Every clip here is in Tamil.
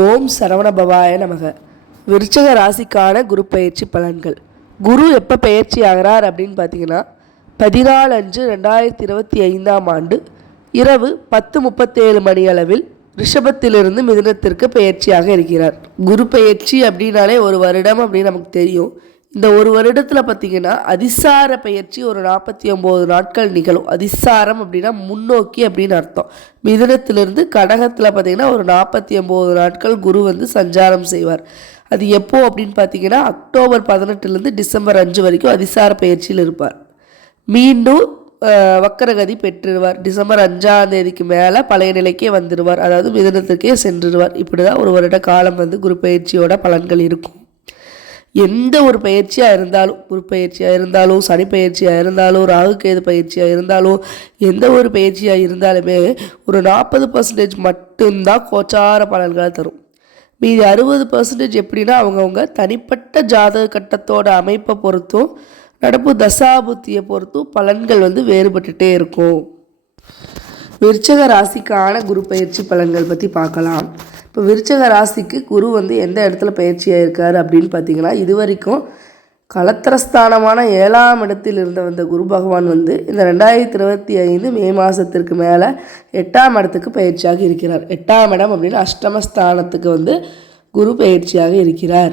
ஓம் சரவண பவாய நமக. விருச்சக ராசிக்கான குரு பயிற்சி பலன்கள். குரு எப்போ பயிற்சி ஆகிறார் அப்படின்னு பார்த்தீங்கன்னா 14/5/2025 இரவு 10:37 மணி அளவில் ரிஷபத்திலிருந்து மிதுனத்திற்கு பயிற்சியாக இருக்கிறார். குரு பயிற்சி அப்படின்னாலே ஒரு வருடம் அப்படின்னு நமக்கு தெரியும். இந்த ஒரு வருடத்தில் பார்த்திங்கன்னா அதிசார பயிற்சி ஒரு 49 நாட்கள் நிகழும். அதிசாரம் அப்படின்னா முன்னோக்கி அப்படின்னு அர்த்தம். மிதுனத்திலிருந்து கடகத்தில் பார்த்திங்கன்னா ஒரு 49 நாட்கள் குரு சஞ்சாரம் செய்வார். அது எப்போ அப்படின்னு பார்த்தீங்கன்னா அக்டோபர் 18 டிசம்பர் 5 வரைக்கும் அதிசார பயிற்சியில் இருப்பார். மீண்டும் வக்கரகதி பெற்றுருவார். டிசம்பர் 5 மேலே பழைய நிலைக்கே வந்துடுவார். அதாவது மிதுனத்துக்கே சென்றுடுவார். இப்படி தான் ஒரு வருட காலம் குரு பயிற்சியோட பலன்கள் இருக்கும். எந்த ஒரு பயிற்சியாக இருந்தாலும், குரு பயிற்சியாக இருந்தாலும், சனி பயிற்சியாக இருந்தாலும், ராகு கேது பயிற்சியாக இருந்தாலும், எந்த ஒரு பயிற்சியாக இருந்தாலுமே ஒரு 40% மட்டும்தான் கோச்சார பலன்களை தரும். மீதி 60% எப்படின்னா அவங்கவுங்க தனிப்பட்ட ஜாதக கட்டத்தோட அமைப்பை பொறுத்தும் நடப்பு தசாபுத்தியை பொறுத்தும் பலன்கள் வேறுபட்டுட்டே இருக்கும். விருச்சக ராசிக்கான குரு பயிற்சி பலன்கள் பற்றி பார்க்கலாம். இப்போ விருச்சக ராசிக்கு குரு எந்த இடத்துல பயிற்சியாக இருக்கார் அப்படின்னு பார்த்தீங்கன்னா, இது வரைக்கும் கலத்திரஸ்தானமான 7ஆம் இடத்தில் வந்த குரு பகவான் இந்த 2025 மே மாதத்திற்கு மேலே 8ஆம் இடத்துக்கு பயிற்சியாக இருக்கிறார். 8ஆம் இடம் அப்படின்னு அஷ்டமஸ்தானத்துக்கு குரு பயிற்சியாக இருக்கிறார்.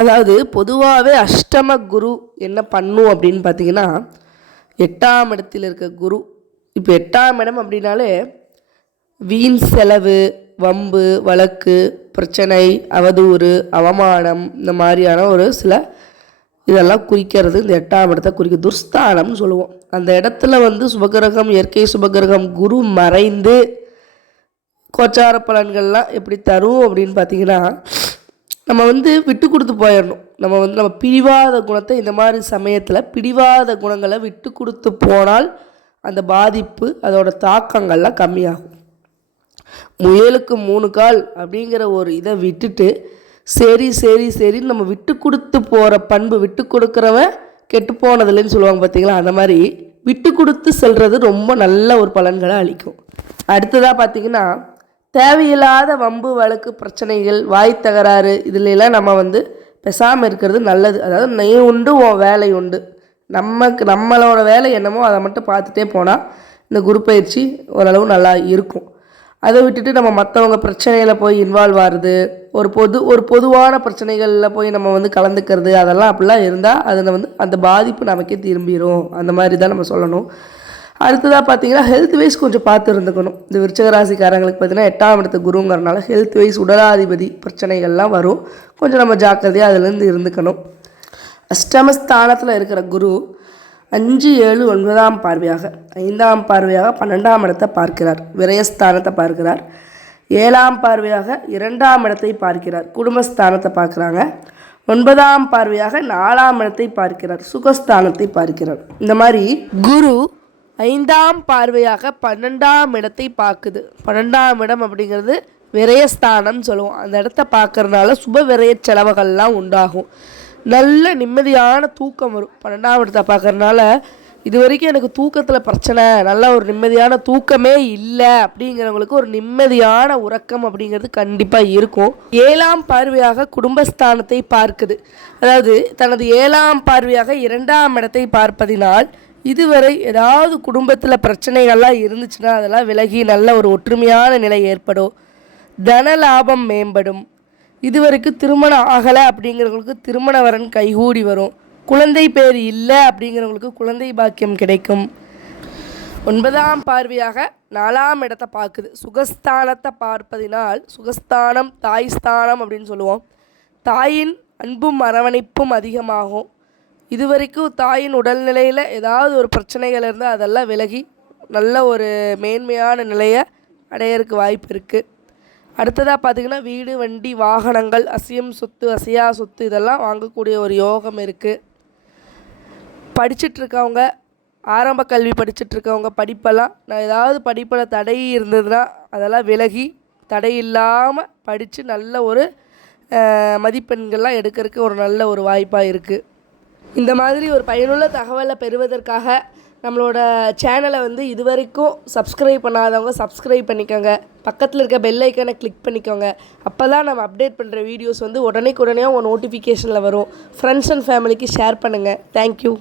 அதாவது பொதுவாகவே அஷ்டம குரு என்ன பண்ணும் அப்படின்னு பார்த்தீங்கன்னா, 8ஆம் இடத்தில் இருக்க குரு, இப்போ 8ஆம் இடம் அப்படின்னாலே வீண் செலவு, வம்பு, வழக்கு, பிரச்சனை, அவதூறு, அவமானம், இந்த மாதிரியான ஒரு சில இதெல்லாம் குறிக்கிறது. இந்த 8ஆம் இடத்தை குறிக்க துர்ஸ்தானம்னு சொல்லுவோம். அந்த இடத்துல சுபகிரகம், இயற்கை சுபகிரகம் குரு மறைந்து கோச்சார பலன்கள்லாம் எப்படி தரும் அப்படின்னு பார்த்தீங்கன்னா, நம்ம விட்டு கொடுத்து போயிடணும். நம்ம பிடிவாத குணத்தை இந்த மாதிரி சமயத்தில் பிடிவாத குணங்களை விட்டு கொடுத்து போனால் அந்த பாதிப்பு, அதோட தாக்கங்கள்லாம் கம்மியாகும். முயலுக்கு 3 கால் அப்படிங்கிற ஒரு இதை விட்டுட்டு சரி சரி சரின்னு நம்ம விட்டு கொடுத்து போகிற பண்பு, விட்டு கொடுக்குறவன் கெட்டு போனதில்லைன்னு சொல்லுவாங்க பார்த்தீங்களா, அந்த மாதிரி விட்டு கொடுத்து செல்வது ரொம்ப நல்ல ஒரு பலன்களை அளிக்கும். அடுத்ததாக பார்த்திங்கன்னா, தேவையில்லாத வம்பு, வழக்கு, பிரச்சனைகள், வாய் தகராறு இதிலெல்லாம் நம்ம பேசாமல் இருக்கிறது நல்லது. அதாவது நீ உண்டு உன் வேலை உண்டு, நம்மளோட வேலை என்னமோ அதை மட்டும் பார்த்துட்டே போனால் இந்த குரு பயிற்சி ஓரளவு நல்லா இருக்கும். அதை விட்டுட்டு நம்ம மற்றவங்க பிரச்சனையில் போய் இன்வால்வ் ஆகுறது, ஒரு பொதுவான பிரச்சனைகளில் போய் நம்ம கலந்துக்கிறது, அதெல்லாம் அப்படிலாம் இருந்தால் அதை அந்த பாதிப்பு நமக்கே திரும்பிடும். அந்த மாதிரி தான் நம்ம சொல்லணும். அடுத்ததாக பார்த்தீங்கன்னா, ஹெல்த் வைஸ் கொஞ்சம் பார்த்து இருந்துக்கணும். இந்த விருச்சக ராசிக்காரங்களுக்கு பார்த்தீங்கன்னா 8ஆம் இடத்து குருங்கிறனால ஹெல்த் வைஸ் உடலாதிபதி பிரச்சனைகள்லாம் வரும். கொஞ்சம் நம்ம ஜாக்கிரதையாக அதுலேருந்து இருந்துக்கணும். அஷ்டமஸ்தானத்தில் இருக்கிற குரு 5, 7, 9ஆம் பார்வையாக, 5ஆம் பார்வையாக 12ஆம் இடத்தை பார்க்கிறார். விரயஸ்தானத்தை பார்க்கிறார். 7ஆம் பார்வையாக 2ஆம் இடத்தை பார்க்கிறார். குடும்பஸ்தானத்தை பார்க்குறாங்க. 9ஆம் பார்வையாக 4ஆம் இடத்தை பார்க்கிறார். சுகஸ்தானத்தை பார்க்கிறார். இந்த மாதிரி குரு 5ஆம் பார்வையாக 12ஆம் இடத்தை பார்க்குது. 12ஆம் இடம் அப்படிங்கிறது விரயஸ்தானம் சொல்லுவோம். அந்த இடத்த பார்க்கறதுனால சுப விரய செலவுகள்லாம் உண்டாகும். நல்ல நிம்மதியான தூக்கம் வரும். 12ஆம் இடத்தை பார்க்கறதுனால இது வரைக்கும் எனக்கு தூக்கத்தில் பிரச்சனை, நல்ல ஒரு நிம்மதியான தூக்கமே இல்லை அப்படிங்கிறவங்களுக்கு ஒரு நிம்மதியான உறக்கம் அப்படிங்கிறது கண்டிப்பாக இருக்கும். 7ஆம் பார்வையாக குடும்பஸ்தானத்தை பார்க்குது. அதாவது தனது 7ஆம் பார்வையாக 2ஆம் இடத்தை பார்ப்பதினால் இதுவரை ஏதாவது குடும்பத்தில் பிரச்சனைகள்லாம் இருந்துச்சுன்னா அதெல்லாம் விலகி நல்ல ஒரு ஒற்றுமையான நிலை ஏற்படும். தன லாபம் மேம்படும். இதுவரைக்கும் திருமணம் ஆகலை அப்படிங்கிறவங்களுக்கு திருமண வரன் கைகூடி வரும். குழந்தை பேர் இல்லை அப்படிங்கிறவங்களுக்கு குழந்தை பாக்கியம் கிடைக்கும். 9ஆம் பார்வையாக 4ஆம் இடத்தை பார்க்குது. சுகஸ்தானத்தை பார்ப்பதினால், சுகஸ்தானம் தாய் ஸ்தானம் அப்படின்னு சொல்லுவோம், தாயின் அன்பும் அரவணைப்பும் அதிகமாகும். இதுவரைக்கும் தாயின் உடல்நிலையில் ஏதாவது ஒரு பிரச்சனைகள் இருந்தால் அதெல்லாம் விலகி நல்ல ஒரு மேன்மையான நிலையை அடையிறதுக்கு வாய்ப்பு இருக்குது. அடுத்ததாக பார்த்திங்கன்னா, வீடு, வண்டி, வாகனங்கள், அசையும் சொத்து, அசையா சொத்து இதெல்லாம் வாங்கக்கூடிய ஒரு யோகம் இருக்குது. படிச்சுட்ருக்கவங்க, ஆரம்ப கல்வி படிச்சுட்ருக்கவங்க படிப்பெல்லாம் ஏதாவது படிப்பில் தடை இருந்ததுன்னா அதெல்லாம் விலகி தடை இல்லாமல் படித்து நல்ல ஒரு மதிப்பெண்கள்லாம் எடுக்கிறதுக்கு ஒரு நல்ல ஒரு வாய்ப்பாக இருக்குது. இந்த மாதிரி ஒரு பயனுள்ள தகவலை பெறுவதற்காக நம்மளோட சேனலை இதுவரைக்கும் சப்ஸ்கிரைப் பண்ணாதவங்க சப்ஸ்கிரைப் பண்ணிக்கோங்க. பக்கத்தில் இருக்க பெல் ஐக்கானை கிளிக் பண்ணிக்கோங்க. அப்போ தான் நம்ம அப்டேட் பண்ணுற வீடியோஸ் வந்து உடனே உங்கள் நோட்டிஃபிகேஷனில் வரும். ஃப்ரெண்ட்ஸ் அண்ட் ஃபேமிலிக்கு ஷேர் பண்ணுங்கள். தேங்க்யூ.